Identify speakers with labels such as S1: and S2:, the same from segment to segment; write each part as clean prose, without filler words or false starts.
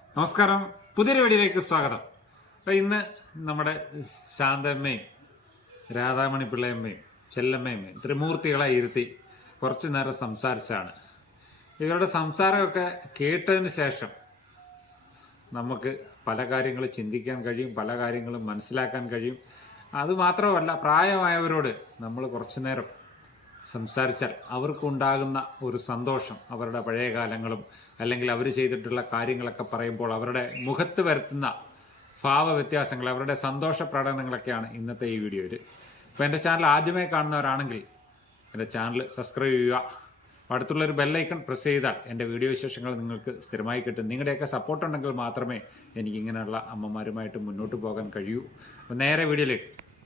S1: നമസ്കാരം, പുതിയൊരു വീഡിയോയിലേക്ക് സ്വാഗതം. അപ്പോൾ ഇന്ന് നമ്മുടെ ശാന്തമ്മയും രാധാമണി പിള്ളയമ്മയും ചെല്ലമ്മയും ത്രിമൂർത്തികളെ ഇരുത്തി കുറച്ചു നേരം സംസാരിച്ചാണ്. ഇവരുടെ സംസാരമൊക്കെ കേട്ടതിന് ശേഷം നമുക്ക് പല കാര്യങ്ങൾ ചിന്തിക്കാൻ കഴിയും, പല കാര്യങ്ങളും മനസ്സിലാക്കാൻ കഴിയും. അതുമാത്രമല്ല, പ്രായമായവരോട് നമ്മൾ കുറച്ചു നേരം സംസാരിച്ചാൽ അവർക്കുണ്ടാകുന്ന ഒരു സന്തോഷം, അവരുടെ പഴയ കാലങ്ങളും അല്ലെങ്കിൽ അവർ ചെയ്തിട്ടുള്ള കാര്യങ്ങളൊക്കെ പറയുമ്പോൾ അവരുടെ മുഖത്ത് വരുത്തുന്ന ഭാവ വ്യത്യാസങ്ങൾ, അവരുടെ സന്തോഷ പ്രകടനങ്ങളൊക്കെയാണ് ഇന്നത്തെ ഈ വീഡിയോയിൽ. ഇപ്പോൾ എൻ്റെ ചാനൽ ആദ്യമായി കാണുന്നവരാണെങ്കിൽ എൻ്റെ ചാനൽ സബ്സ്ക്രൈബ് ചെയ്യുക, അടുത്തുള്ളൊരു ബെല്ലൈക്കൺ പ്രസ് ചെയ്താൽ എൻ്റെ വീഡിയോ വിശേഷങ്ങൾ നിങ്ങൾക്ക് സ്ഥിരമായി കിട്ടും. നിങ്ങളുടെയൊക്കെ സപ്പോർട്ട് ഉണ്ടെങ്കിൽ മാത്രമേ എനിക്ക് ഇങ്ങനെയുള്ള അമ്മമാരുമായിട്ട് മുന്നോട്ട് പോകാൻ കഴിയൂ. അപ്പോൾ നേരെ വീഡിയോയിലേക്ക്.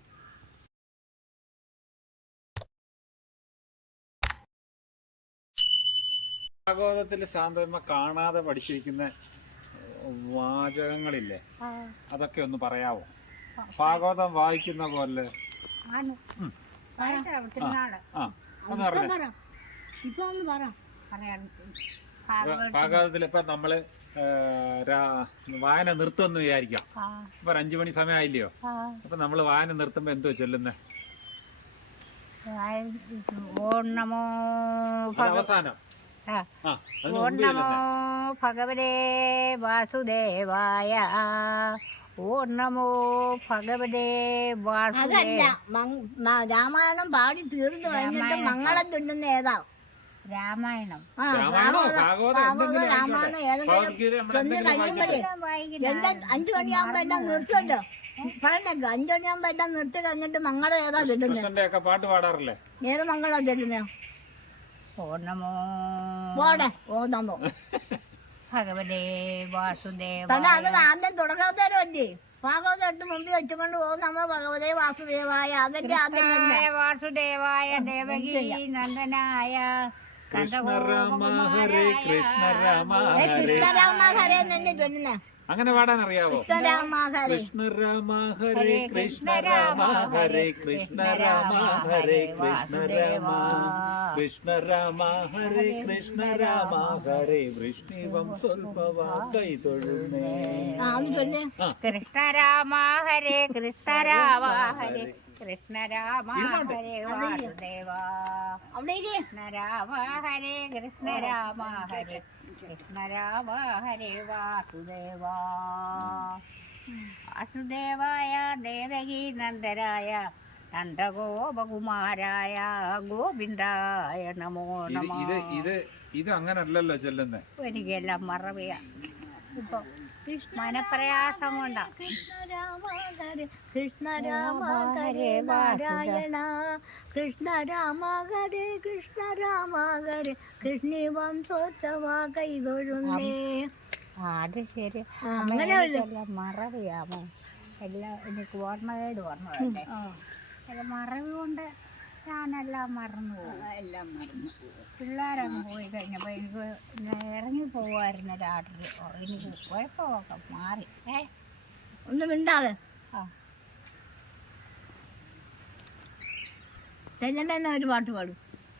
S1: ഭാഗവതത്തിൽ ശാന്തമ്മ കാണാതെ പഠിച്ചിരിക്കുന്ന വാചകങ്ങളില്ലേ, അതൊക്കെ ഒന്ന് പറയാവോ? ഭാഗവതം വായിക്കുന്ന പോലെ ഭാഗവതത്തിൽ ഇപ്പൊ നമ്മള് വായന നിർത്തുമെന്ന് വിചാരിക്കാം. ഇപ്പൊ 5 മണി സമയമായില്ലയോ? അപ്പൊ നമ്മള് വായന നിർത്തുമ്പോ എന്തോ ചൊല്ലുന്നേ? അവസാനം
S2: ഓം നമോ ഭഗവതേ വാസുദേവായ. ഓം നമോ ഭഗവതേ വാസുദേവ.
S3: രാമായണം പാടി തീർന്നു കഴിഞ്ഞിട്ട് മംഗളം ചൊല്ലുന്ന ഏതാ?
S2: രാമായണം.
S3: രാമായണം ഏതെങ്കിലും ചൊല്ലി കഴിയുമ്പോഴേ 5 മണിയാകുമ്പോ എല്ലാം നിർത്തുമല്ലോ. പറഞ്ഞേക്കോ, 5 മണിയാകുമ്പോ എല്ലാം നിർത്തി കഴിഞ്ഞിട്ട് മംഗളം ഏതാ ചൊല്ലുന്നത്?
S1: പാട്ട് പാടാറില്ലേ?
S3: ഏത് മംഗളാ ചൊല്ലുന്നേ?
S2: ഓം നമോ ഭഗവതേ വാസുദേവ.
S3: അത് ആദ്യം തുടങ്ങാത്തവരല്ലേ? ഭാഗവതം മുമ്പിൽ വെച്ചുകൊണ്ട് പോകും നമ്മ ഭഗവതേ വാസുദേവായ. അതൊക്കെ ആദ്യം
S2: വാസുദേവായ ദേവകി നന്ദനായ
S1: കൃഷ്ണരാമ ഹരേ കൃഷ്ണരാമ
S3: കൃഷ്ണരാമ ഹരേ തന്നെ ചൊല്ലുന്നേ.
S1: അങ്ങനെ പാടാൻ അറിയാവോ?
S3: കൃഷ്ണരാമ ഹരേ
S1: കൃഷ്ണരാമ ഹരേ കൃഷ്ണരാമ ഹരേ കൃഷ്ണരാമ ഹരേ കൃഷ്ണരാമ കൃഷ്ണരാമ ഹരേ കൃഷ്ണരാമ ഹരേ വൃഷ്ണിവം സ്വൽപവാ കൈ തൊഴുന്നേ.
S2: കൃഷ്ണരാമ ഹരേ കൃഷ്ണരാമ ഹരേ കൃഷ്ണരാമ ഹരേ വാസുദേവ. കൃഷ്ണരാമ ഹരേ കൃഷ്ണരാമ ഹരേ കൃഷ്ണരാമ ഹരേ വാസുദേവ. വാസുദേവായ ദേവകി നന്ദരായ നന്ദഗോപകുമാരായ ഗോവിന്ദായ നമോ നമോ.
S1: ഇത് അങ്ങനല്ലല്ലോ ചെല്ലുന്നേ.
S2: എനിക്കെല്ലാം മറവിയാ. ഇപ്പൊ മനപ്രയാസം കൊണ്ടാ.
S3: കൃഷ്ണരാമ ഹരേ നാരായണ കൃഷ്ണരാമ ഹരേ കൃഷ്ണരാമ ഹരേ കൃഷ്ണിവംശോത്സവ കൈതൊഴുന്നേ.
S2: അത് ശരി. അങ്ങനെ മറവിയാമോ? എല്ലാം എനിക്ക് ഓർമ്മകേട് ഓർമ്മ മറവി കൊണ്ട് ഞാനെല്ലാം മറന്നു പോകും.
S3: എല്ലാം മറന്നു.
S2: പിള്ളേരങ്ങ് പോയി കഴിഞ്ഞപ്പോൾ എനിക്ക് ഇറങ്ങി പോകുമായിരുന്നു രാത്രി. എനിക്ക് കുഴപ്പമൊക്കെ മാറി.
S3: ഒന്നും മിണ്ടാതെ തന്നെ ഒരു പാട്ട് പാടും.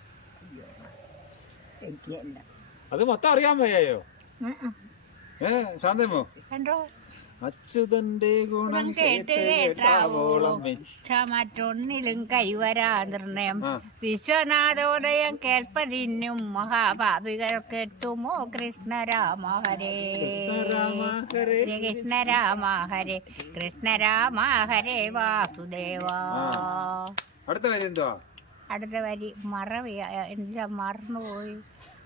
S1: അത് മൊത്തം അറിയാൻ വയ്യായോ ശാന്തമോ?
S2: കണ്ടോ,
S1: അച്യുതന്റെ ഗുണം കേട്ട് കേട്ടാവോളം
S2: മറ്റൊന്നിലും കൈവരാ നിർണയം. വിശ്വനാഥോദയം കേൾപ്പതിന്നും മഹാഭാവികൾക്ക് എത്തുമോ? കൃഷ്ണരാമ ഹരേ കൃഷ്ണരാമ ഹരേ കൃഷ്ണരാമ ഹരേ വാസുദേവ.
S1: അടുത്ത വരി എന്തുവാ?
S2: അടുത്ത വരി മറവിയ, എല്ലാം മറന്നുപോയി.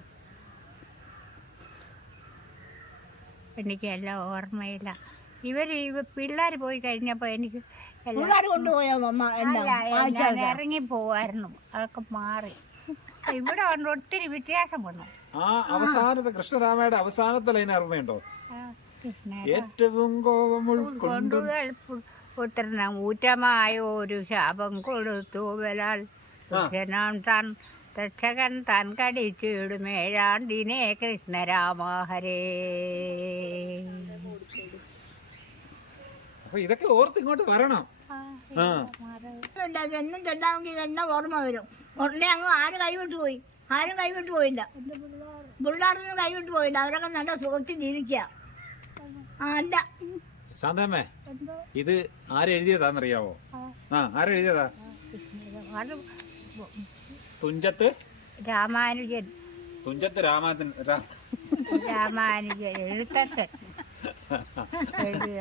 S2: എനിക്കെല്ലാം ഓർമ്മയില്ല. പിള്ളേർ പോയി കഴിഞ്ഞപ്പോ എനിക്ക് ഇറങ്ങി പോവായിരുന്നു. അതൊക്കെ മാറി. ഇവിടെ വന്ന് ഒത്തിരി വ്യത്യാസം വന്നു.
S1: അവസാനത്തെ കൃഷ്ണരാമയുടെ അവസാനത്തെ ലൈൻ ഓർമ്മയുണ്ടോ? ഏറ്റവും കോപമുൾക്കൊണ്ടു
S2: പുത്രനം ഊറ്റമായ ഒരു ശാപം കൊടുത്തു വലാൽ താൻ രക്ഷകൻ താൻ കടിച്ചിടുമേഴാണ്ടിനെ കൃഷ്ണരാമ ഹരേ.
S1: അപ്പൊ ഇതൊക്കെ ഓർത്ത് ഇങ്ങോട്ട് വരണം.
S3: എന്നും ചെല്ലാമെങ്കിൽ തന്നെ ഓർമ്മ വരും. ഉടനെ അങ്ങ് ആരും കൈവിട്ട് പോയില്ല. പിള്ളേരൊന്നും കൈവിട്ട് പോയില്ല. അവരൊക്കെ നല്ല സുഖത്തിൽ ജീവിക്കുക. അല്ല.
S1: ശാന്തമ്മേ,
S2: എന്തോ
S1: ഇത് ആരെഴുതിയതാന്നറിയാവോ? ആരെഴുതിയതാ?
S2: അത്
S1: തുഞ്ചത്ത്
S2: രാമാനുജൻ രാമാനുജൻ എഴുത്തച്ഛൻ എഴുതിയ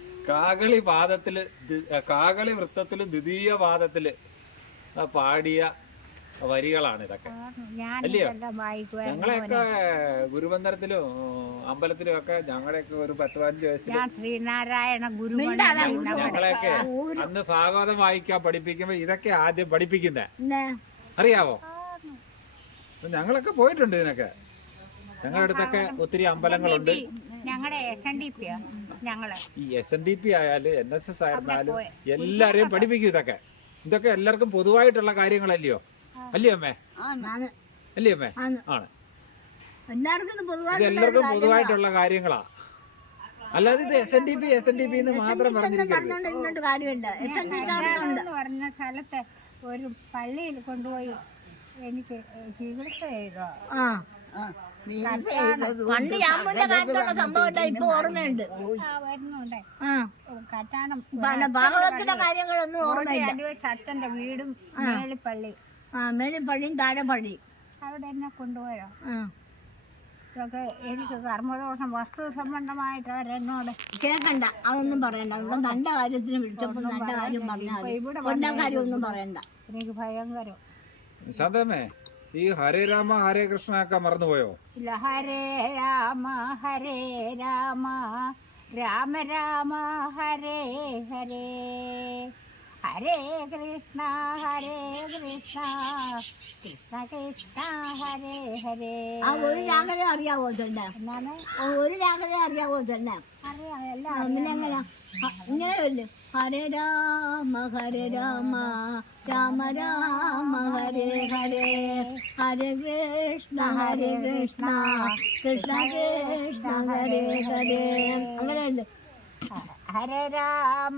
S1: കാകളി വൃത്തത്തില് ദ്വിതീയ പാദത്തില് പാടിയ വരികളാണ് ഇതൊക്കെ. അല്ലയോ? ഞങ്ങളെയൊക്കെ ഗുരുമന്ദിരത്തിലും അമ്പലത്തിലും ഒക്കെ ഞങ്ങളുടെയൊക്കെ ഒരു 10-15 വയസ്സിൽ
S2: ഞാൻ ശ്രീനാരായണ ഗുരു
S1: ഞങ്ങളെയൊക്കെ അന്ന് ഭാഗവതം വായിക്കാൻ പഠിപ്പിക്കുമ്പോ ഇതൊക്കെ ആദ്യം പഠിപ്പിക്കുന്നേ.
S3: പിന്നെ
S1: അറിയാവോ? ഞങ്ങളൊക്കെ പോയിട്ടുണ്ട് ഇതിനൊക്കെ. ഞങ്ങളുടെ അടുത്തൊക്കെ ഒത്തിരി അമ്പലങ്ങളുണ്ട്.
S2: ഞങ്ങളുടെ SNDP ഞങ്ങള്
S1: ഈ SNDP ആയാലും NSS ആയിരുന്നാലും എല്ലാരെയും പഠിപ്പിക്കും ഇതൊക്കെ. ഇതൊക്കെ എല്ലാവർക്കും പൊതുവായിട്ടുള്ള കാര്യങ്ങളല്ലയോ? അല്ലയോ അമ്മേ?
S3: ആണ്.
S1: അല്ലയോ അമ്മേ?
S3: ആണ്.
S1: ആണ്.
S3: എല്ലാവർക്കും ഇത്
S1: ഇത്
S3: പൊതുവായിട്ടുള്ള
S1: എല്ലാവർക്കും പൊതുവായിട്ടുള്ള കാര്യങ്ങളാ. അല്ലാതെ ഇത് SNDP എന്ന് മാത്രം പറഞ്ഞിരിക്കരുത്.
S3: പറഞ്ഞോണ്ട് ഇങ്ങോട്ട് കാര്യമില്ല. ഉണ്ട്.
S2: എന്ന് പറഞ്ഞ സ്ഥലത്ത് ഒരു പള്ളിയിൽ കൊണ്ടുപോയി എനിക്ക് ചികിത്സ ചെയ്തോ.
S3: പണ്ട് യാമ്പൂന്റെ കാലത്തുള്ള സംഭവം ഇപ്പൊ ഓർമ്മയുണ്ട്.
S2: വരുന്നുണ്ട് കറ്റാണം
S3: ഭാഗവതത്തിന്റെ കാര്യങ്ങളൊന്നും ഓർമ്മയില്ല.
S2: ചട്ടന്റെ വീടും മേളിപ്പള്ളി.
S3: മേളിപ്പള്ളിയും താഴെ പള്ളി
S2: അവിടെ എന്നെ കൊണ്ടുപോയോ. ഇതൊക്കെ എനിക്ക് കർമ്മദോഷം വസ്തു സംബന്ധമായിട്ട് അവരെന്നോട്
S3: കേക്കണ്ട, അതൊന്നും പറയണ്ട. ഇവിടെ നല്ല കാര്യത്തിന് വിളിച്ചപ്പോൾ നല്ല കാര്യം പറഞ്ഞാൽ മതി. കാര്യമൊന്നും പറയണ്ട.
S2: എനിക്ക് ഭയങ്കരം.
S1: ശാന്തമ്മേ, ഈ ഹരേ രാമ ഹരേ കൃഷ്ണ ഒക്കെ മറന്നുപോയോ?
S2: ഇല്ല. ഹരേ രാമ രാമ രാമ ഹരേ ഹരേ ഹരേ കൃഷ്ണ കൃഷ്ണ കൃഷ്ണ ഹരേ ഹരേ.
S3: ഒരു രാഗവേ അറിയാവോ തന്നെ?
S2: എന്നാണ്
S3: ഒരു രാഗവേ അറിയാവോ തന്നെ?
S2: അറിയാം എല്ലാം.
S3: അങ്ങനെ ഇങ്ങനെ വല്ലേ ഹരേ രാമ രാമ രാമ ഹരേ ഹരേ ഹരേ കൃഷ്ണ കൃഷ്ണ കൃഷ്ണ ഹരേ ഹരേ. അങ്ങനെയുണ്ട്.
S2: ഹരേ രാമ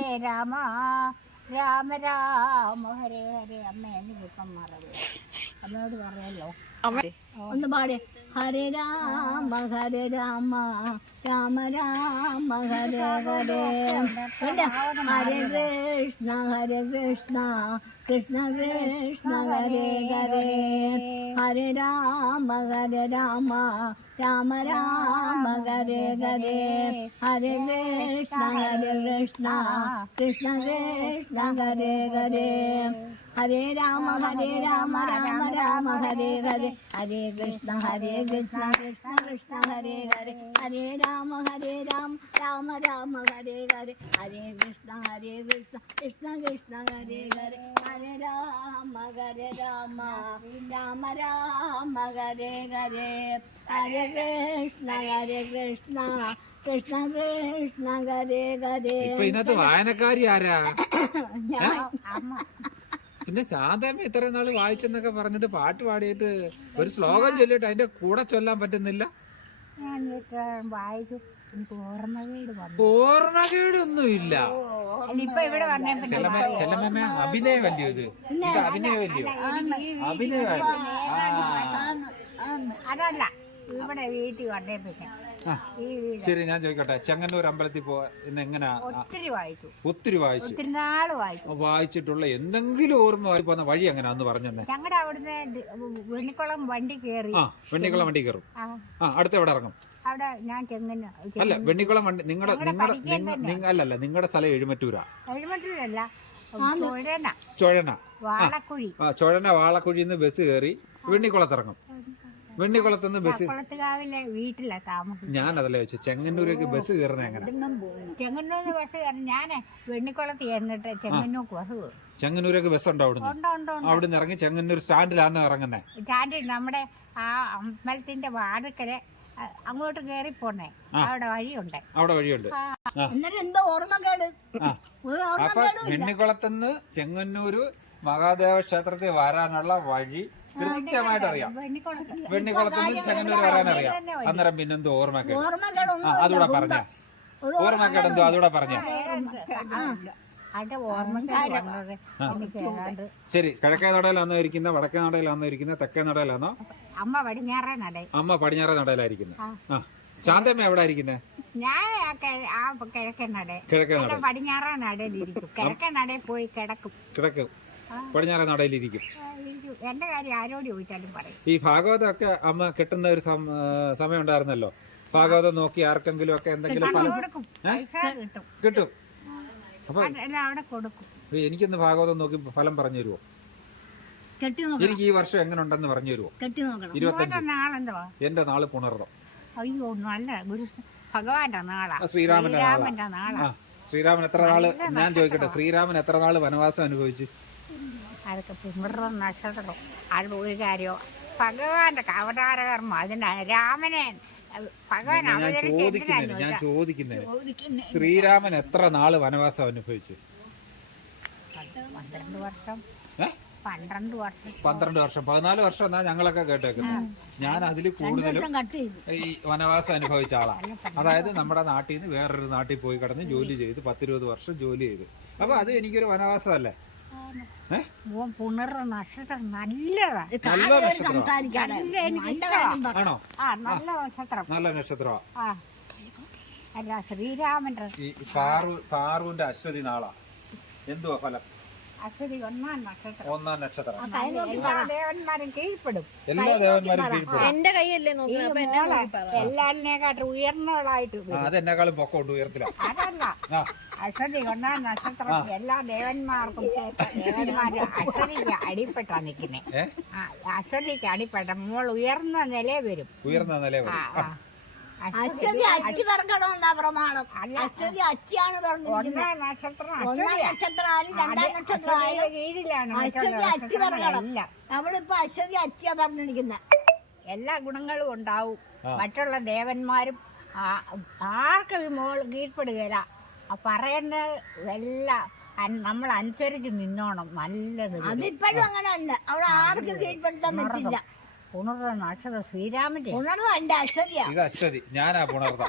S2: രാമ രാമ ഹരേ ഹരേ. അമ്മ എനിക്കിപ്പം മറവി. അമ്മയോട് പറയല്ലോ.
S3: ഒന്ന് പാടിയ ഹരേ രാമ രാമ രാമ ഹരേ ഹരേ ഹരേ കൃഷ്ണ കൃഷ്ണ കൃഷ്ണ ഹരേ ഹരേ ഹരേ രാമ രാമ ഹരേ ഹരേ ഹരേ കൃഷ്ണ കൃഷ്ണ ഹരേ ഹരേ ഹരേ രാമ രാമ രാമ ഹരേ ഹരേ ഹരേ കൃഷ്ണ കൃഷ്ണ കൃഷ്ണ ഹരേ ഹരേ ഹരേ രാമ രാമ രാമ ഹരേ ഹരേ ഹരേ കൃഷ്ണ കൃഷ്ണ കൃഷ്ണ ഹരേ ഹരേ ഹരേ രാമ രാമ രാമ ഹരേ ഹരേ ഹരേ കൃഷ്ണ കൃഷ്ണ കൃഷ്ണ ഹരേ ഹരേ.
S1: ഇപ്പൊ ഇതിനകത്ത് വായനക്കാരി ആരാ?
S2: അമ്മ
S1: പിന്നെ ശാന്തമ്മ ഇത്രയും നാള് വായിച്ചെന്നൊക്കെ പറഞ്ഞിട്ട് പാട്ട് പാടിയിട്ട് ഒരു ശ്ലോകം ചൊല്ലിട്ട് അതിന്റെ കൂടെ ചൊല്ലാൻ പറ്റുന്നില്ല.
S2: ഞാൻ വായിച്ചു. എനിക്ക് ഓർമ്മകേട് വന്നു.
S1: ഓർമ്മകേടൊന്നും ഇല്ല.
S2: ഇപ്പൊ ഇവിടെ വന്നേ
S1: ചെല്ലമ്മ അഭിനയമല്ലയോ ഇത്? ഇത് അഭിനയമല്ലയോ? അഭിനയമല്ല.
S2: അതല്ല, ഇവിടെ വീട്ടിൽ വന്നേ പിന്നെ ഈ
S1: ശരി, ഞാൻ ചോദിക്കട്ടെ, ചെങ്ങന്നൂർ അമ്പലത്തിൽ പോവാ ഇന്ന് എങ്ങനാ?
S2: ഒത്തിരി വായിച്ചു.
S1: ഒത്തിരി വായിച്ചു.
S2: ഒത്തിരി നാള് വായിച്ചു. വായിച്ചിട്ടുള്ള
S1: എന്തെങ്കിലും ഓർമ്മ പോകുന്ന വഴി എങ്ങനെയാന്ന് പറഞ്ഞെ.
S2: ഞങ്ങളുടെ അവിടുന്ന് വെണ്ണിക്കുളം വണ്ടി കയറി.
S1: വെണ്ണിക്കുളം വണ്ടി കയറും. അടുത്ത് എവിടെ ഇറങ്ങും?
S2: അവിടെ ഞാൻ ചെങ്ങന്നൂർ.
S1: അല്ല, വെണ്ണിക്കുളം വണ്ടി അല്ലല്ല, നിങ്ങളുടെ സ്ഥലം എഴുമറ്റൂരാ.
S2: എഴുമറ്റൂരല്ല,
S1: ചുഴന.
S2: വാളക്കുഴി.
S1: ചുഴന വാളക്കുഴിന്ന് ബസ് കയറി വെണ്ണിക്കുളത്തിറങ്ങും. വെണ്ണിക്കുളത്തുനിന്ന് ബസ്
S2: വീട്ടിലാ താമസം.
S1: ഞാനതല്ലേ വെച്ചു, ചെങ്ങന്നൂരേക്ക് ബസ് കയറണ എങ്ങനെ?
S2: ചെങ്ങന്നൂരിന് ബസ് കയറി ഞാൻ വെണ്ണിക്കുളത്ത് ചെന്നിട്ട് ചെങ്ങന്നൂർക്ക് ബസ് കയറും.
S1: ചെങ്ങന്നൂരേക്ക് ബസ് ഉണ്ടോ? അവിടുന്ന് ഇറങ്ങി ചെങ്ങന്നൂർ സ്റ്റാൻഡിലാണ് ഇറങ്ങുന്നേ.
S2: സ്റ്റാൻഡിൽ നമ്മുടെ ആ അമ്പലത്തിന്റെ വാതിക്കല് അങ്ങോട്ട് കയറി പോണേ, അവിടെ വഴിയുണ്ട്.
S1: അവിടെ വഴിയുണ്ട്.
S3: എന്തോ ഓർമ്മക്കേട്.
S1: അപ്പൊ വെണ്ണിക്കുളത്തുനിന്ന് ചെങ്ങന്നൂര് മഹാദേവ ക്ഷേത്രത്തിൽ വരാനുള്ള വഴി കൃത്യമായിട്ട് അറിയാം. വെണ്ണിക്കുളത്തുനിന്ന് ചെങ്ങന്നൂർ വരാനറിയാം. അന്നേരം പിന്നെന്തോ ഓർമ്മക്കേട്? അതുകൂടെ പറഞ്ഞ ഓർമ്മക്കേട് എന്തോ അതുകൂടെ പറഞ്ഞ. ശരി, കിഴക്കേ നടയിലാണോ ഇരിക്കുന്ന, വടക്കേ നടയിലാണോ ഇരിക്കുന്ന, തെക്കേ നടയിലാണോ?
S2: അമ്മ പടിഞ്ഞാറേ നട.
S1: അമ്മ പടിഞ്ഞാറേ നടയിലായിരിക്കുന്നത്. ആ ശാന്തമ്മ എവിടെ ഇരിക്കുന്നേ?
S2: ഞാൻ ആ കിഴക്കൻ നട
S1: കിഴക്കേ
S2: അല്ല പടിഞ്ഞാറാം നടയിലിരിക്കും. കിഴക്കൻ നടയിൽ പോയി കിടക്കും.
S1: കിടക്കും, പടിഞ്ഞാറേ നടയിലിരിക്കും.
S2: ഇരിക്കും. എന്റെ കാര്യം ആരോട് ചോദിച്ചാലും പറയും.
S1: ഈ ഭാഗവതമൊക്കെ അമ്മ കിട്ടുന്ന ഒരു സമയം ഉണ്ടായിരുന്നല്ലോ. ഭാഗവതം നോക്കി ആർക്കെങ്കിലും ഒക്കെ എന്തെങ്കിലും
S2: കൊടുക്കും, പൈസ കിട്ടും.
S1: കിട്ടും. അപ്പൊ
S2: എല്ലാം അവിടെ കൊടുക്കും.
S1: എനിക്കൊന്ന് ഭാഗവതം നോക്കി ഫലം പറഞ്ഞു തരുമോ?
S3: കെട്ടി നോക്കണം,
S1: എനിക്ക് ഈ വർഷം എങ്ങനെ ഉണ്ടെന്ന് പറഞ്ഞു തരുമോ?
S3: കെട്ടി നോക്കണം.
S1: 25.
S2: നാളെന്തുവാ?
S1: എന്റെ നാള് പുണർതം.
S2: അയ്യോ നല്ല ഗുരു ഭഗവാന്റെ നാളാ,
S1: ശ്രീരാമന്റെ
S2: ശ്രീരാമന്റെ നാളാ.
S1: ആ, ശ്രീരാമൻ എത്ര നാള്, ഞാൻ ചോദിക്കട്ടെ, ശ്രീരാമൻ എത്ര നാള് വനവാസം അനുഭവിച്ചു?
S2: അതൊക്കെ പിമൃത നക്ഷത്രം. അത് ഒരു കാര്യോ ഭഗവാന്റെ അവതാരകർമ്മ. അതിന് രാമനെ ഭഗവാൻ
S1: ഞാൻ ചോദിക്കുന്നത് ശ്രീരാമൻ എത്ര നാള് വനവാസം അനുഭവിച്ചു?
S2: 12 വർഷം. 12 വർഷം.
S1: 12 വർഷം, 14 വർഷം എന്നാ ഞങ്ങളൊക്കെ കേട്ടേക്കുന്നത്. ഞാൻ അതിൽ കൂടുതലും
S3: കട്ട് ചെയ്തു.
S1: ഈ വനവാസം അനുഭവിച്ച ആളാ. അതായത് നമ്മുടെ നാട്ടിൽ നിന്ന് വേറൊരു നാട്ടിൽ പോയി കിടന്ന് ജോലി ചെയ്ത് 10-20 വർഷം ജോലി ചെയ്ത്. അപ്പൊ അത് എനിക്കൊരു വനവാസമല്ലേ?
S2: പുണർന്ന നക്ഷത്രം നല്ലതാ.
S1: നല്ല നക്ഷത്രം ആണോ?
S2: ആ നല്ല നക്ഷത്രം.
S1: നല്ല നക്ഷത്രമാ.
S2: ആ അല്ല ശ്രീരാമന്റെ
S1: ഈ പാറുവിന്റെ അശ്വതി നാളാ. എന്തുവാ ഫലം?
S2: അശ്വതി 1-ാം നക്ഷത്രം.
S1: 1-ാം നക്ഷത്രം.
S2: എല്ലാ ദേവന്മാരും കീഴ്പ്പെടും.
S1: എല്ലാ ദേവന്മാരും കീഴ്പ്പെടും.
S4: എന്റെ കൈയല്ലേ നോക്കുന്നത്, അപ്പൊ എന്നെ നോക്കി പറ.
S2: എല്ലാരിനെക്കാട്ടും ഉയർന്നവളായിട്ട്
S1: അതെന്നെക്കാളും പൊക്കമുണ്ട്, ഉയരത്തില.
S2: അതല്ല അശ്വതി 1-ാം നക്ഷത്രം. എല്ലാ ദേവന്മാർക്കും ദേവന്മാര് അശ്വതിക്ക് അടിപ്പെട്ടാ നിക്കുന്നേ. അശ്വതിക്ക് അടിപ്പെട്ട മോൾ ഉയർന്ന നില വരും.
S1: ഉയർന്ന നില വരും.
S3: അശ്വതി അച്ചി പറക്കണമെന്നാ പ്രമാണം. അശ്വതി അച്ചിയാണ് പറഞ്ഞിരിക്കുന്നത്.
S2: 1-ാം നക്ഷത്രം
S3: 1-ാം നക്ഷത്രം ആയാലും 2-ാം നക്ഷത്രം ആയാലും
S2: കീഴിലാണ്
S3: അശ്വതി അച്ചി പറക്കണം. നമ്മളിപ്പോ അശ്വതി അച്ചിയാ പറഞ്ഞിരിക്കുന്നത്.
S2: എല്ലാ ഗുണങ്ങളും ഉണ്ടാവും. മറ്റുള്ള ദേവന്മാരും ആർക്കും ഈ മോൾ കീഴ്പ്പെടുകയില്ല. പറയുന്ന എല്ലാം നമ്മൾ അനുസരിച്ച് നിന്നോണം. നല്ലത്.
S3: അതിപ്പോഴും അങ്ങനെ ഉണ്ട്. അവിടെ ആർക്കും കീഴ്പ്പെടുത്താൻ പറ്റില്ല.
S2: പുണർന്ന നക്ഷത്രം ശ്രീരാമന്റെ.
S3: ഉണർന്നു എന്റെ അശ്വതിയാ.
S1: ഇത് അശ്വതി, ഞാനാ പുണർതം.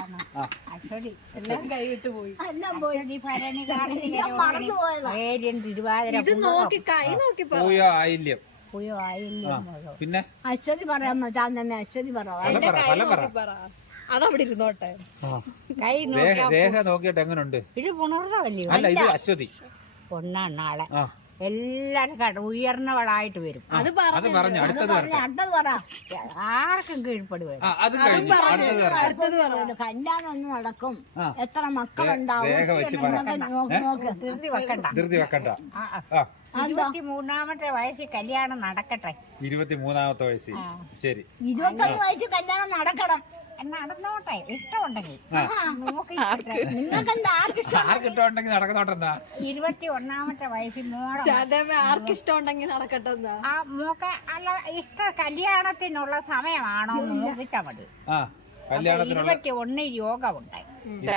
S2: അശ്വതി
S4: എല്ലാം കൈവിട്ട് പോയി.
S3: എല്ലാം പോയി.
S2: അശ്വതി ഭരണി കാർത്തിക
S3: മറന്നു പോയതാ.
S2: വേര്യൻ തിരുവാതിര
S4: ഇത് നോക്കി കൈ നോക്കി പറ.
S1: പൂയോ ആയില്യം.
S2: പുയോ ആയില്യം.
S1: പിന്നെ
S3: അശ്വതി പറയാൻ പറ്റാൻ തന്നെ അശ്വതി പറയാം.
S4: എന്റെ കൈ
S1: ഫലം പറ.
S4: നോക്കി പറ. അതവിടെ ഇരുന്നോട്ടെ.
S2: കൈ നോക്കിയാ
S1: രേഖ നോക്കിയിട്ട് എങ്ങനുണ്ട്?
S2: ഇത് പുണർന്നവല്ലയോ?
S1: അല്ല, ഇത് അശ്വതി.
S2: 1-ാം നാളെ
S1: ആ,
S2: എല്ലാരും ഉയർന്നവളായിട്ട് വരും.
S1: അത് പറഞ്ഞു. അടുത്തത് വരട്ടെ.
S3: അടുത്തത് പറ.
S2: ആർക്കും കീഴ്പ്പെടുവരും.
S1: അത് കഴിഞ്ഞു. അടുത്തത് വരട്ടെ.
S3: അടുത്തത് പറ. കല്യാണം ഒന്ന് നടക്കും. എത്ര മക്കളുണ്ടാവും
S1: രേഖ വെച്ച് പറ.
S3: നോക്ക് നോക്ക്.
S2: ധൃതി വെക്കണ്ട.
S1: ധൃതി വെക്കണ്ട.
S2: ആ 23-ാമത്തെ വയസ്സിൽ കല്യാണം നടക്കട്ടെ.
S1: 23-ാമത്തെ വയസ്സിൽ. ശരി.
S3: 21 വയസ്സ് കല്യാണം നടക്കണം.
S2: നടന്നോട്ടെ, ഇഷ്ടമുണ്ടെങ്കിൽ.
S3: നിങ്ങൾക്കെന്താ ആർക്കിഷ്ടം?
S1: ആർക്കിട്ടുണ്ടെങ്കിൽ നടക്കുന്നോട്ടെന്നാ.
S2: 21-ാമത്തെ വയസ്സിൽ മോളെ
S4: ശാന്തമ്മ ആർക്കിഷ്ടം ഉണ്ടെങ്കിൽ നടക്കട്ടെ.
S2: ആ മോക്ക് അല്ല ഇഷ്ട കല്യാണത്തിനുള്ള സമയമാണോ നോക്കിച്ചാ മതി.
S1: ആ, കല്യാണത്തിനുള്ള
S2: 21 യോഗമുണ്ടായി.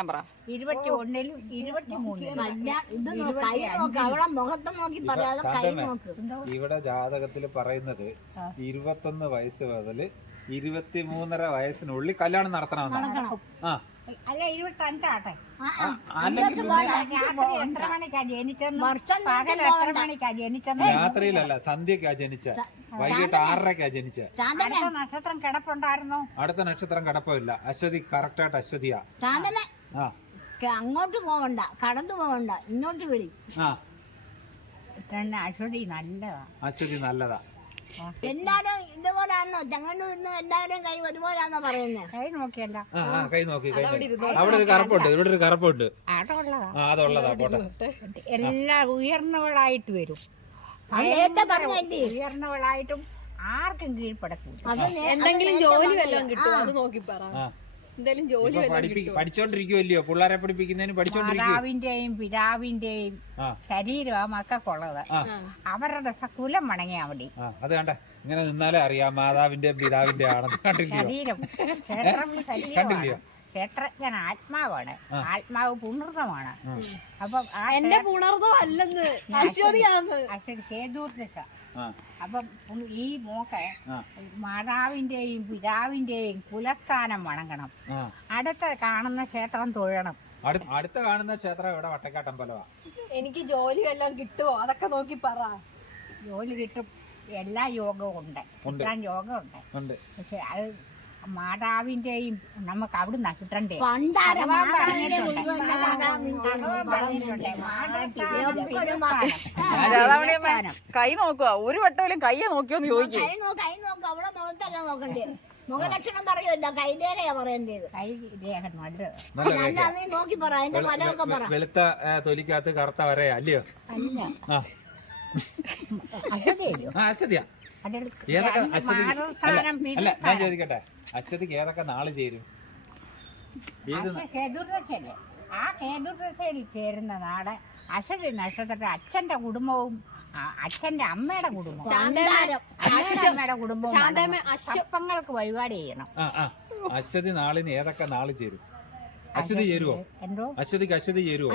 S2: 21-ലും 23-ലും.
S3: ഇത് നോക്ക്, കൈ നോക്ക്. അവളെ മുഖത്ത് നോക്കി പറയാതെ കൈ നോക്ക്.
S1: ഇവിടെ ജാതകത്തിൽ പറയുന്നത് 21 വയസ്സ് മുതൽ 23.5 വയസ്സിനുള്ളിൽ കല്യാണം നടത്തണമെന്നാണ്. ആ,
S2: അല്ല 25 ആട്ടെ.
S1: അല്ലെങ്കിൽ
S2: രാത്രി എത്ര മണിക്കാ ജനിച്ചെന്ന്, പകൽ എത്ര മണിക്കാ ജനിച്ചെന്ന്.
S1: രാത്രിയിലല്ല, സന്ധ്യക്കാ ജനിച്ച, വൈകിട്ട് 6:30 ജനിച്ച.
S2: അടുത്ത നക്ഷത്രം കിടപ്പുണ്ടായിരുന്നോ?
S1: അടുത്ത നക്ഷത്രം കടപ്പമില്ല. അശ്വതി കറക്റ്റായിട്ട് അശ്വതിയാ.
S3: ശാന്തനെ
S1: ആ,
S3: അങ്ങോട്ട് പോകണ്ട, കടന്നു പോകണ്ട, ഇങ്ങോട്ട് വിളി.
S1: ആ,
S2: അശ്വതി നല്ലതാ.
S1: അശ്വതി നല്ലതാ.
S3: എല്ലാരും ഇതുപോലാണോ? ചെങ്ങന്നൂർ ഇന്ന് എല്ലാവരും കൈ ഒരുപോലാണോ പറയുന്നത്?
S2: കൈ നോക്കിയല്ല.
S1: ആ, കൈ നോക്കി. അവിടെ ഒരു കറുപ്പുണ്ട്, ഇവിടെ ഒരു കറുപ്പുണ്ട്.
S2: അതുള്ളതാ.
S1: ആ, അതുള്ളതാ. പോട്ടെ.
S2: എല്ലാം ഉയർന്നവളായിട്ട് വരും.
S3: നേരത്തെ പറഞ്ഞല്ലേ?
S2: ഉയർന്നവളായിട്ടും ആർക്കും കീഴ്പ്പെടത്തില്ല.
S4: എന്തെങ്കിലും ജോലി വല്ലതും കിട്ടും, അത് നോക്കി പറ.
S1: ആ,
S4: എന്തെങ്കിലും ജോലി
S1: പഠിച്ചോണ്ടിരിക്കുവല്ലോ, പിള്ളേരെ പഠിപ്പിക്കുന്നതിന് പഠിച്ചോണ്ടിരിക്കും.
S2: മാതാവിന്റെയും പിതാവിന്റെയും ശരീരമാ മക്കൾക്കുള്ളത്. അവരുടെ കുലം വണങ്ങിയാ മതി.
S1: അത് കണ്ട, ഇങ്ങനെ നിന്നാലേ അറിയാം മാതാവിന്റെയും പിതാവിന്റെ ആണെന്ന്. കണ്ടില്ലയോ?
S2: ശരീരം ക്ഷേത്രം ശരീരമാണ്. ക്ഷേത്രജ്ഞൻ ആത്മാവാണ്. ആത്മാവ് പുണർന്നമാണ്. അപ്പം
S4: എന്റെ പുണർന്നോ അല്ലെന്ന് അശ്വതിയാന്ന്.
S2: അശ്വതി കേതൂർദശ. അപ്പം ഈ മോക്ക് മാതാവിന്റെയും പിതാവിന്റെയും കുലസ്ഥാനം വണങ്ങണം. അടുത്ത കാണുന്ന ക്ഷേത്രം തൊഴണം.
S1: അടുത്ത കാണുന്ന ക്ഷേത്രം ഇവിടെ വട്ടക്കാട്ടമ്പലവാ.
S4: എനിക്ക് ജോലി വല്ലതും കിട്ടുമോ അതൊക്കെ നോക്കി പറ.
S2: ജോലി കിട്ടും. എല്ലാ യോഗവും ഉണ്ട്. എല്ലാം യോഗമുണ്ട്. പക്ഷെ അത് മാതാവിന്റെയും നമുക്ക് അവിടുന്ന് കിട്ടണ്ടേ.
S3: പണ്ടാര
S2: ഭഗവാൻ
S3: മാതാവിന്റെ
S2: പറഞ്ഞിട്ടുണ്ട്.
S3: മുഴുവൻ
S2: ഭഗവാൻ പറഞ്ഞിട്ടുണ്ട്. മാതൃസ്ഥാനം, പിതൃസ്ഥാനം.
S5: രാധാമണിയമ്മ കൈ നോക്കുക, ഒരു വട്ടം കയ്യെ നോക്കിയോന്ന് ചോദിക്കും.
S3: കൈ നോക്ക് അവളെ മുഖത്തല്ല നോക്കണ്ടേ. മുഖലക്ഷണം പറയുമല്ലോ, കൈന്റേലയാ പറയേണ്ടത്.
S2: കൈ രേഖ നല്ലത്.
S3: നല്ല നീ നോക്കി പറ, അതിന്റെ ഫലമൊക്കെ പറ.
S1: വെളുത്ത തൊലിക്കകത്ത് കറുത്ത വരയാ അല്ലയോ?
S2: അല്ല
S1: ആ
S2: അശ്വതിയല്ലോ.
S1: ആ അശ്വതിയാ.
S2: അതിൽ
S1: ഏതൊക്കെ
S2: രണ്ട്
S1: അശ്വതി
S2: മാതൃസ്ഥാനം,
S1: അല്ല ഞാൻ
S2: പിതൃസ്ഥാനം.
S1: ചോദിക്കട്ടെ, അശ്വതിക്ക് ഏതൊക്കെ നാള് ചേരും? ഏത്
S2: പക്ഷേ കേതുർദശല്ലേ, ആ കേതുർദശയിൽ ചേരുന്ന നാട് അശ്വതി നക്ഷത്രത്തിൽ അച്ഛന്റെ കുടുംബവും അച്ഛന്റെ അമ്മയുടെ കുടുംബവും അമ്മയുടെ കുടുംബവും സർപ്പങ്ങൾക്ക് വഴിപാട് ചെയ്യണം.
S1: അശ്വതി നാളിന് ഏതൊക്കെ നാള് ചേരും? അശ്വതി ചേരുവോ?
S2: എന്തോ
S1: അശ്വതിക്ക് അശ്വതി ചേരുവോ?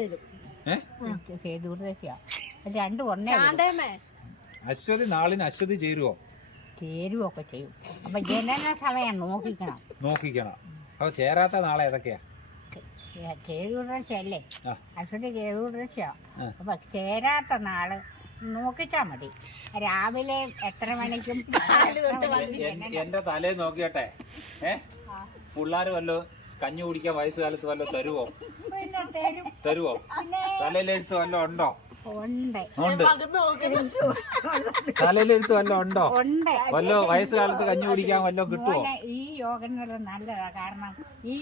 S2: കേതുർദശയാ, രണ്ടും ഒന്നേ
S4: ശാന്തമ്മേ
S1: അശ്വതി നാളിന് അശ്വതി ചേരുവോ?
S2: ചേരുവൊക്കെ ചെയ്യും. അപ്പൊ ജനന സമയം
S1: നോക്കിക്കണം. അപ്പൊ ചേരാത്ത നാളെ ഏതൊക്കെയാ?
S2: കേതുർദശയല്ലേ,
S1: ആ.
S2: അശ്വതി കേതുർദശയാ. അപ്പൊ ചേരാത്ത നാള് നോക്കിച്ചാ മതി. രാവിലെ എത്ര മണിക്കും
S1: എന്റെ തലേ നോക്കിയട്ടെ, പിള്ളാര് വല്ലോ കഞ്ഞി കുടിക്കാൻ വയസ്സുകാലത്ത് വല്ലോ തരുവോ?
S2: പിന്നെ തരും.
S1: തരുവോ? തലയിലെഴുത്ത് വല്ലോ ഉണ്ടോ?
S2: ഉണ്ട്
S1: ഉണ്ട്. തലയിലെഴുത്ത് വല്ലോ ഉണ്ടോ?
S2: ഉണ്ട്.
S1: വല്ലോ വയസ്സുകാലത്ത് കഞ്ഞി കുടിക്കാൻ വല്ലോ കിട്ടുവോ?
S2: മോനെ, ഈ യോഗങ്ങൾ നല്ലതാ. കാരണം ഈ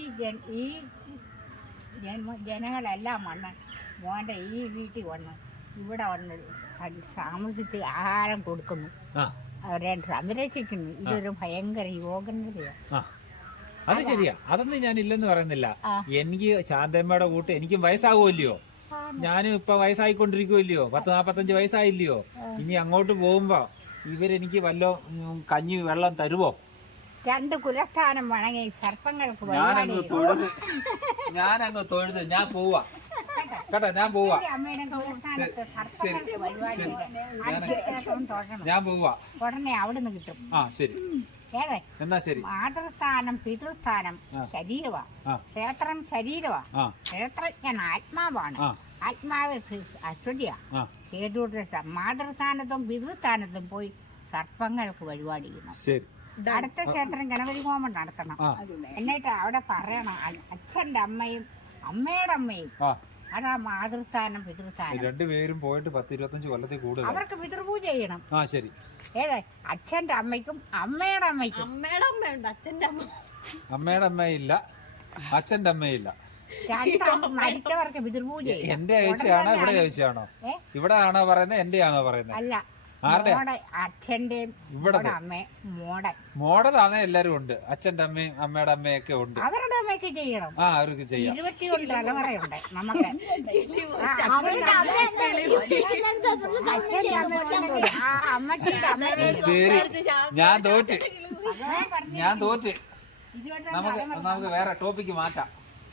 S2: ജനങ്ങളെല്ലാം വന്ന് മോന്റെ ഈ വീട്ടിൽ വന്ന് ഇവിടെ വന്ന് താമസിച്ച് ആഹാരം കൊടുക്കുന്നു, അവരെ സംരക്ഷിക്കുന്നു. ഇതൊരു ഭയങ്കര യോഗനിലയാണ്.
S1: അത് ശരിയാ, അതൊന്നും ഞാൻ ഇല്ലെന്ന് പറയുന്നില്ല. എനിക്ക് ശാന്തമ്മയുടെ കൂട്ട് എനിക്കും വയസ്സാകുമല്ലയോ? ഞാനും ഇപ്പൊ വയസ്സായിക്കൊണ്ടിരിക്കുമല്ലയോ? 40-45 വയസ്സായില്ലയോ? ഇനി അങ്ങോട്ട് പോകുമ്പോ ഇവരെനിക്ക് വല്ലോ കഞ്ഞി വെള്ളം തരുവോ?
S2: 2 കുലസ്ഥാനം വണങ്ങി സർപ്പങ്ങൾക്ക്
S1: ഞാനങ്ങ് തൊഴുത് ഞാൻ പോവാ കേട്ടോ, ഞാൻ പോവാ,
S2: അമ്മയുടെ കുലസ്ഥാനത്ത് സർപ്പങ്ങൾക്ക് വഴിപാട് തൊഴണം.
S1: ഞാൻ പോവാ.
S2: ഉടനെ അവിടുന്ന് കിട്ടും.
S1: ആ ശരി,
S2: ഏതെ
S1: എന്നാ ശരി.
S2: മാതൃസ്ഥാനം, പിതൃസ്ഥാനം ശരീരമാ. ക്ഷേത്രം ശരീരമാ. ക്ഷേത്രജ്ഞൻ ആത്മാവാണ്. ആത്മാവ് അശ്വതിയാ. കേതുർദശ മാതൃസ്ഥാനത്തും പിതൃസ്ഥാനത്തും പോയി സർപ്പങ്ങൾക്ക് വഴിപാട് ചെയ്യണം.
S1: ശരി.
S2: അടുത്ത ക്ഷേത്രം ഗണപതി ഹോമം നടത്തണം. എന്നിട്ട് അവിടെ പറയണം അച്ഛന്റെ അമ്മയും അമ്മയുടെ അമ്മയും. അതാ മാതൃസ്ഥാനം, പിതൃസ്ഥാനം.
S1: രണ്ടുപേരും പോയിട്ട് 10-25 കൊല്ലത്തിൽ കൂടുതൽ
S2: അവർക്ക് പിതൃപൂജ ചെയ്യണം.
S1: ആ ശരി.
S2: ഏതെ അച്ഛന്റെ അമ്മയ്ക്കും അമ്മയുടെ അമ്മയ്ക്കും.
S4: അമ്മയുടെ അമ്മയുണ്ട്, അച്ഛന്റെ അമ്മ.
S1: അമ്മയുടെ അമ്മയില്ല, അച്ഛന്റെ അമ്മയില്ല.
S2: മരിച്ചവർക്ക് പിതൃപൂജ ചെയ്യണം.
S1: എന്റെ ചോദിച്ചാണോ ഇവിടെ ചോദിച്ചാണോ? ഇവിടെ ആണോ പറയുന്നത്, എന്റെ ആണോ പറയുന്നത്?
S2: അല്ല, അച്ഛന്റെയും
S1: മോഡതാണ്. എല്ലാരും ഉണ്ട്, അച്ഛന്റെ അമ്മയും അമ്മയുടെ അമ്മയൊക്കെ ഉണ്ട്.
S2: അവരുടെ അമ്മയൊക്കെ ചെയ്യണം.
S1: അവർക്ക് ചെയ്യാം.
S2: 21 തലമുറയുണ്ട് നമുക്ക്.
S1: ശരി, ഞാൻ തോറ്റ്. നമുക്ക് വേറെ ടോപ്പിക്ക് മാറ്റാം.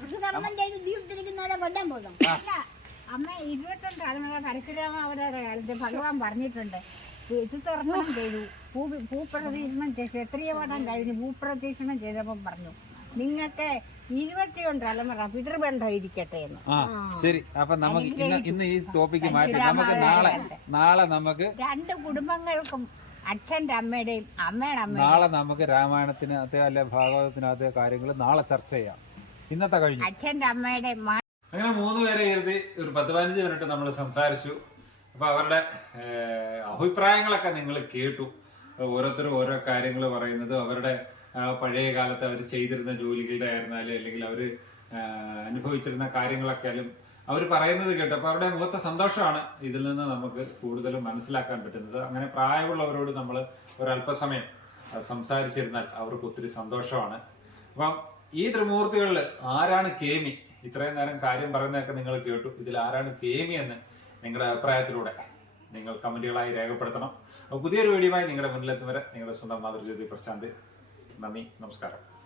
S2: അമ്മ 21 തലമുറ പരശുരാമ അവരുടെ കാലത്ത് ഭഗവാൻ പറഞ്ഞിട്ടുണ്ട്. പിതൃതർപ്പണം ചെയ്തു, ഭൂപ്രദക്ഷിണം ക്ഷത്രിയ വടം കഴിഞ്ഞ് ഭൂപ്രദക്ഷിണം ചെയ്തപ്പം പറഞ്ഞു നിങ്ങൾക്ക് 21 തലമുറ പിതൃബന്ധം ഇരിക്കട്ടെ എന്ന്.
S1: ശരി, അപ്പൊ നമുക്ക് ഇന്ന് ഈ ടോപ്പിക്ക് മാറ്റി നമുക്ക് നാളെ നമുക്ക്
S2: 2 കുടുംബങ്ങൾക്കും അച്ഛന്റെ അമ്മയുടെയും അമ്മയുടെ അമ്മയും
S1: നാളെ നമുക്ക് രാമായണത്തിനകത്തെ അല്ലെ ഭാഗവതത്തിനകത്തെ കാര്യങ്ങൾ നാളെ ചർച്ച ചെയ്യാം. ഇന്നത്തെ കഴിഞ്ഞു.
S2: അച്ഛന്റെ അമ്മയുടെ
S1: അങ്ങനെ 3 പേരെ ഇരുത്തി ഒരു 10-15 മിനിറ്റ് നമ്മൾ സംസാരിച്ചു. അപ്പൊ അവരുടെ അഭിപ്രായങ്ങളൊക്കെ നിങ്ങൾ കേട്ടു. ഓരോരുത്തരും ഓരോ കാര്യങ്ങൾ പറയുന്നത് അവരുടെ പഴയ കാലത്ത് അവർ ചെയ്തിരുന്ന ജോലികളുടെ ആയിരുന്നാലും അല്ലെങ്കിൽ അവർ അനുഭവിച്ചിരുന്ന കാര്യങ്ങളൊക്കെ ആയാലും അവർ പറയുന്നത് കേട്ടു. അപ്പൊ അവരുടെ മുഖത്തെ സന്തോഷമാണ് ഇതിൽ നിന്ന് നമുക്ക് കൂടുതലും മനസ്സിലാക്കാൻ പറ്റുന്നത്. അങ്ങനെ പ്രായമുള്ളവരോട് നമ്മൾ ഒരല്പസമയം സംസാരിച്ചിരുന്നാൽ അവർക്ക് ഒത്തിരി സന്തോഷമാണ്. അപ്പം ഈ ത്രിമൂർത്തികളിൽ ആരാണ് കേമി? ഇത്രയും നേരം കാര്യം പറയുന്നതൊക്കെ നിങ്ങൾ കേട്ടു. ഇതിൽ ആരാണ് കേമി എന്ന് നിങ്ങളുടെ അഭിപ്രായത്തിലൂടെ നിങ്ങൾ കമന്റുകളായി രേഖപ്പെടുത്തണം. അപ്പോൾ പുതിയൊരു വീഡിയോയുമായി നിങ്ങളുടെ മുന്നിലെത്തും വരെ നിങ്ങളുടെ സ്വന്തം മാതൃജ്യോതി പ്രശാന്ത്. നന്ദി, നമസ്കാരം.